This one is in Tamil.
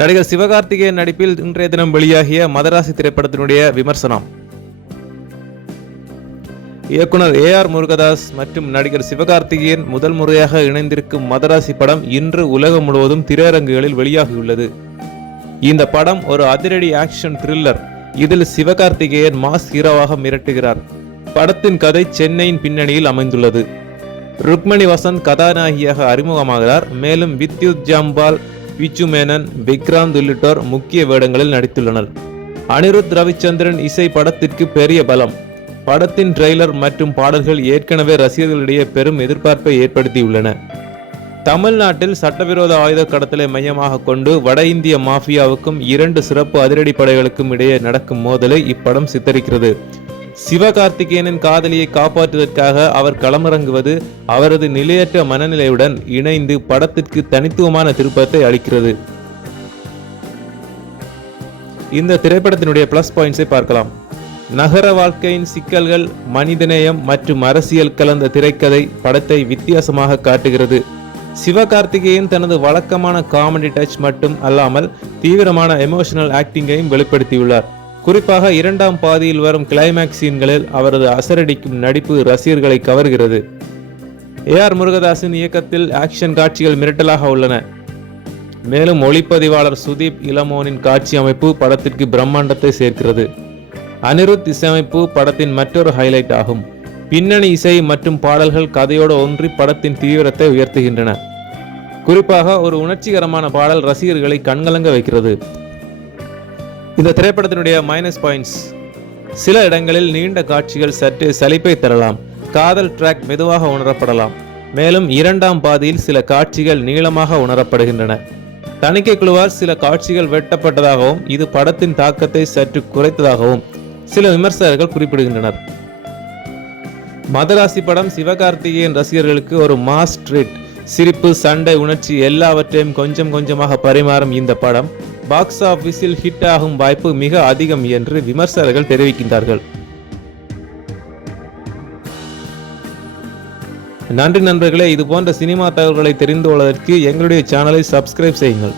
நடிகர் சிவகார்த்திகேயன் நடிப்பில் இன்றைய தினம் வெளியாகிய மதராசி திரைப்படத்தினுடைய விமர்சனம். இயக்குனர் AR முருகதாஸ் மற்றும் நடிகர் சிவகார்த்திகேயன் முதல் முறையாக இணைந்திருக்கும் மதராசி படம் இன்று உலகம் முழுவதும் திரையரங்குகளில் வெளியாகியுள்ளது. இந்த படம் ஒரு அதிரடி ஆக்ஷன் த்ரில்லர். இதில் சிவகார்த்திகேயன் மாஸ் ஹீரோவாக மிரட்டுகிறார். படத்தின் கதை சென்னையின் பின்னணியில் அமைந்துள்ளது. ருக்மணி வசந்த் கதாநாயகியாக அறிமுகமாகிறார். மேலும் வித்யுத் ஜாம்பால், விச்சு மேனன், விக்ராந்த் உள்ளிட்டோர் முக்கிய வேடங்களில் நடித்துள்ளனர். அனிருத் ரவிச்சந்திரன் இசை படத்திற்கு பெரிய பலம். படத்தின் ட்ரெய்லர் மற்றும் பாடல்கள் ஏற்கனவே ரசிகர்களிடையே பெரும் எதிர்பார்ப்பை ஏற்படுத்தியுள்ளன. தமிழ்நாட்டில் சட்டவிரோத ஆயுத கடத்தலை மையமாக கொண்டு வட இந்திய மாஃபியாவுக்கும் 2 சிறப்பு அதிரடி படைகளுக்கும் இடையே நடக்கும் மோதலை இப்படம் சித்தரிக்கிறது. சிவகார்த்திகேயனின் காதலியை காப்பாற்றுவதற்காக அவர் களமிறங்குவது அவரது நிலையற்ற மனநிலையுடன் இணைந்து படத்திற்கு தனித்துவமான திருப்பத்தை அளிக்கிறது. இந்த திரைப்படத்தினுடைய பிளஸ் பாயிண்ட்ஸை பார்க்கலாம். நகர வாழ்க்கையின் சிக்கல்கள், மனிதநேயம் மற்றும் அரசியல் கலந்த திரைக்கதை படத்தை வித்தியாசமாக காட்டுகிறது. சிவகார்த்திகேயன் தனது வழக்கமான காமெடி டச் மட்டும் அல்லாமல் தீவிரமான எமோஷனல் ஆக்டிங்கையும் வெளிப்படுத்தியுள்ளார். குறிப்பாக 2ஆம் பாதியில் வரும் கிளைமேக்ஸ் சீன்களில் அவரது அசரடிக்கும் நடிப்பு ரசிகர்களை கவர்கிறது. AR முருகதாஸின் இயக்கத்தில் ஆக்ஷன் காட்சிகள் மிரட்டலாக உள்ளன. மேலும் ஒளிப்பதிவாளர் சுதீப் இளமோனின் காட்சி அமைப்பு படத்திற்கு பிரம்மாண்டத்தை சேர்க்கிறது. அனிருத் இசையமைப்பு படத்தின் மற்றொரு ஹைலைட் ஆகும். பின்னணி இசை மற்றும் பாடல்கள் கதையோடு ஒன்றி படத்தின் தீவிரத்தை உயர்த்துகின்றன. குறிப்பாக ஒரு உணர்ச்சிகரமான பாடல் ரசிகர்களை கண்கலங்க வைக்கிறது. இந்த திரைப்படத்தினுடைய மைனஸ் பாயிண்ட்ஸ்: சில இடங்களில் நீண்ட காட்சிகள் சற்று சலிப்பை தரலாம். காதல் ட்ராக் மெதுவாக உணரப்படலாம். மேலும் 2ஆம் பாதியில் சில காட்சிகள் நீளமாக உணரப்படுகின்றன. தணிக்கை குழுவால் சில காட்சிகள் வெட்டப்பட்டதாகவும் இது படத்தின் தாக்கத்தை சற்று குறைத்ததாகவும் சில விமர்சகர்கள் குறிப்பிடுகின்றனர். மதராசி படம் சிவகார்த்திகேயன் ரசிகர்களுக்கு ஒரு மாஸ் ட்ரீட். சிரிப்பு, சண்டை, உணர்ச்சி எல்லாவற்றையும் கொஞ்சம் கொஞ்சமாக பரிமாறும் இந்த படம் பாக்ஸ் ஆபீஸில் ஹிட் ஆகும் வாய்ப்பு மிக அதிகம் என்று விமர்சகர்கள் தெரிவிக்கின்றார்கள். நன்றி நண்பர்களே. இது போன்ற சினிமா தகவல்களை தெரிந்து கொள்வதற்கு எங்களுடைய சேனலை சப்ஸ்கிரைப் செய்யுங்கள்.